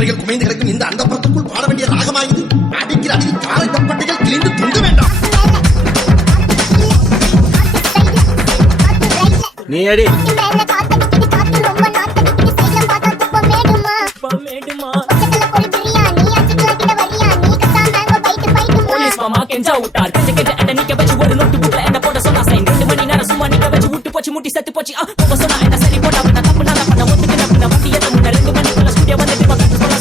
ஊமைகள் குமைந்து கிடக்கும் இந்த அந்தப்புறத்துக்குள் பாட வேண்டிய ராகமாயுது. அடிக்கிற அடியில் காலை தப்பட்டைகள் கிழிந்து தொங்க வேண்டாம். நீ அடி முட்டி செத்து போச்சு சொன்னா என்ன சரி போட்டா தப்பு நான் பண்ண ஒத்துக்கு வண்டி ஏத்த முன்ன 2 மணிக்குள்ள ஸ்டுடியோ வந்து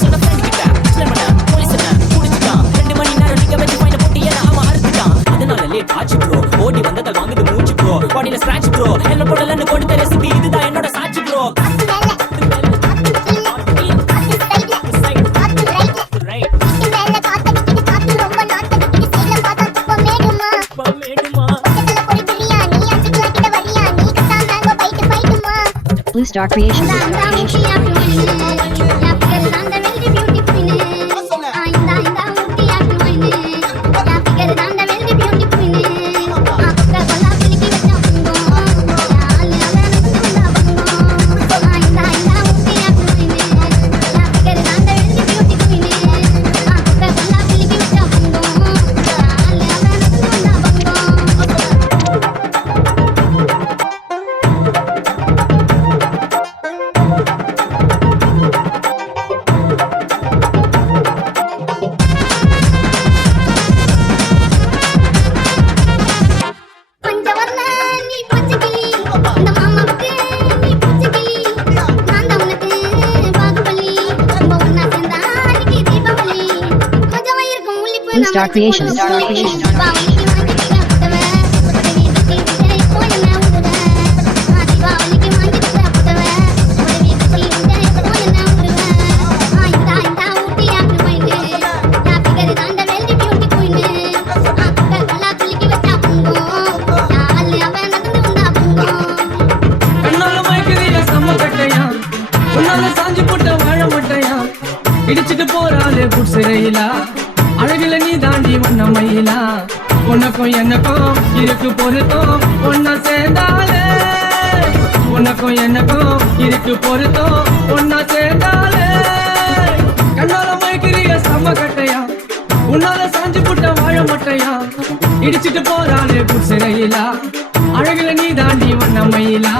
சொன்ன ஃப்ரெண்ட் கிட்ட எக்ஸ்பிளைன் பண்ண போலீஸ் என்ன புடிச்சிட்டான் 2 மணி நேரம் நிக்க வச்சு ஃபைன போட்டு ஏன்னா அவன் அறுத்துட்டான். அதனால லேட் ஆச்சு ப்ரோ, ஓடி வந்ததால் வாங்குது மூச்சு ப்ரோ, பாடியில ஸ்கிராட்ச் ப்ரோ, என்ன போடலன்னு கொடுத்த ரெசிபி இதுதான் என்னோட சாட்சி bro. Blue Star Creations. Blue Star Creations. இடிச்சிட்டு போறாளே புட்சிறையிலா அழகுல நீ தாண்டி வண்ண மயிலா உனக்கும் எனக்கும் இருக்கு பொருத்தம் ஒன்னா சேர்ந்தாலே உனக்கும் எனக்கும் இருக்கு பொருத்தம் ஒன்னா சேர்ந்தாலே கண்ணால மயக்கிறிய சம கட்டையா உன்னால சாஞ்சு புட்ட வாழ மட்டையா இடிச்சிட்டு போறாளே புட்சிறையிலா அழகுல நீ தாண்டி வண்ண மயிலா.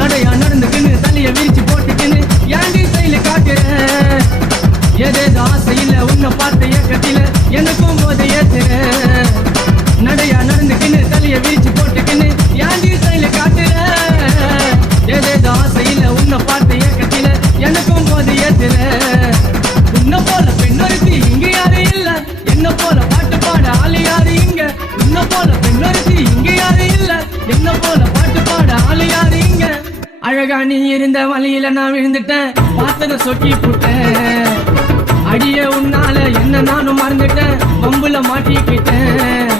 நடையா நடந்துக்குன்னு தலைய விரிச்சு போட்டுக்குன்னு ஏண்டி கையில காட்டுறேன் ஏதேதோ ஆசையில உன்னை பார்த்த ஏக்கத்தில எனக்கும் போதை ஏத்துறேன். நடையா நடந்துக்குன்னு தலைய விரிச்சு போட்டுக்குன்னு ஏண்டி கையில காட்டுறேன் ஏதேதோ ஆசையில உன்னை பார்த்த ஏக்கத்தில எனக்கும் போதை ஏத்துறேன். உன்னை போல பெண்ணொருத்தி இங்க யாரும் இல்ல, என்ன போல பாட்டு பாட ஆளு யாரு இங்க. உன்னை போல பெண்ணொருத்தி இங்க யாரும் இல்ல, என்ன போல பாட்டு பாட ஆளு யாரு இங்க. அழகா நீ இருந்த வழியில நான் விழுந்துட்டேன், பார்த்தத சொக்கி புட்டேன். அடிய உன்னால என்ன நானும் மறந்துட்டேன், வம்புல மாட்டிக்கிட்டேன்.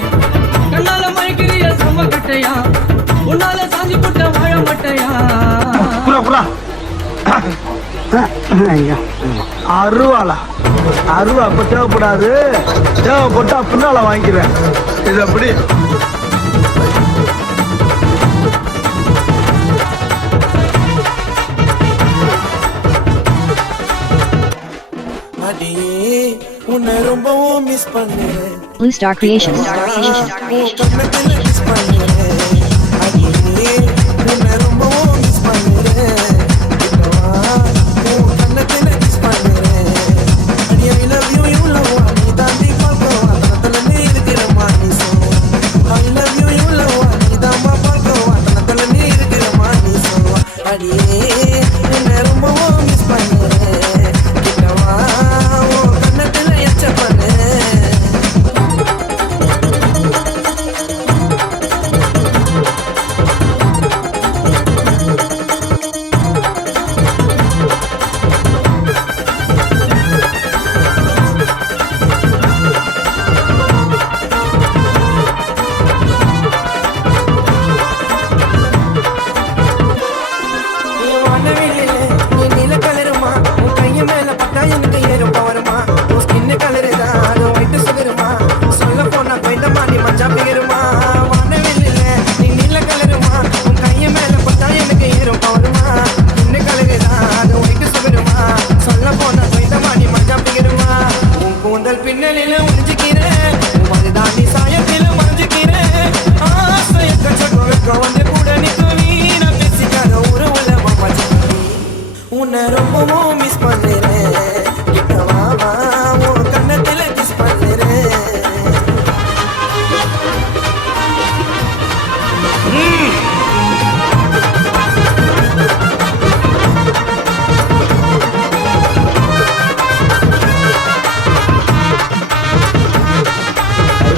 கண்ணால மயக்கிறிய சம கட்டையா உன்னால சாஞ்சி புட்ட வாழ மட்டையா. அருவாளா அருவா அப்ப தேவைப்படாது, தேவைப்பட்டா பின்னால வாங்கிக்கிறேன். இது அப்படி உன்னை ரொம்பவும் மிஸ் பண்ணேன். Blue Star Creations.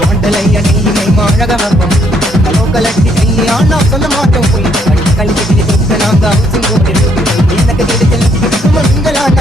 வாண்டலைய நெய்மை மாழகமப்பம் கலோக்கலட்டி கையானா சொல்ல மாட்டோம் போய் கழிச்சு தொக்க நாங்க அவசியம் போடு எனக்கு கிடைக்கல மங்களான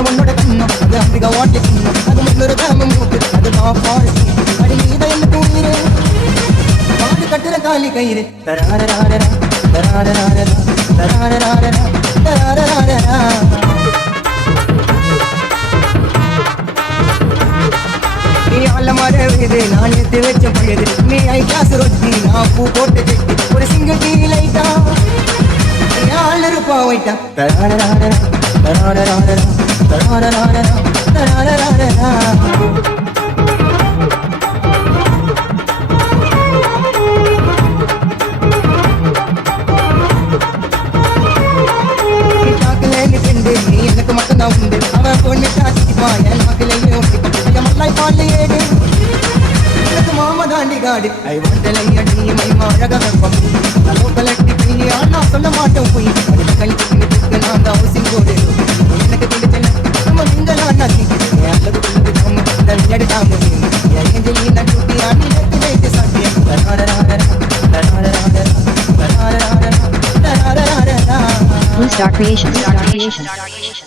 உன்னோட கண்ணம் அது அம்பிக வாட்டி கண்ணம் அது முன்னொரு காமம் மூக்கு அது நான் பாரசி அடி நீத என்ன தூயிரு பாடு கட்டுற காலி கயிறு தராரராரரா தராரராரரா தராரராரரா தராரராரரா நீ ஆள மரவிது நான் எடுத்து வச்ச பழுது நீ ஐ கிளாஸ் ரொட்டி நான் பூ போட்டு கட்டி ஒரு சிங்கிள் டீ லைட்டா ஆள் இருப்பா வைட்டா தராரராரரா தராரராரரா தராரராரரா தராரராரரா நீ எனக்கு மட்டும்தான் உண்டு அவன் பொண்ணு காட்டிப்பா என் நாக்கிலேயே உண்டு மல்லாய் பால் ஏடு எனக்கு மாமா தாண்டி காடு ஐ வண்டலைய நீமை மாழகமப்பம் கலோக்கலட்டி கையானா சொல்ல மாட்டோம் போய் அடுத்த கழிச்சு நாங்க அவசியம் போடு எனக்கு கிடைச்சல நம்ம நீங்களான அல்லது தவியெடுக்காம எஞ்சலி நட்டுட்டி அணி நட்டு வைத்து சாட்டியம் தராரராரரா தராரராரரா தராரராரரா தராரராரரா Blue Star Creations.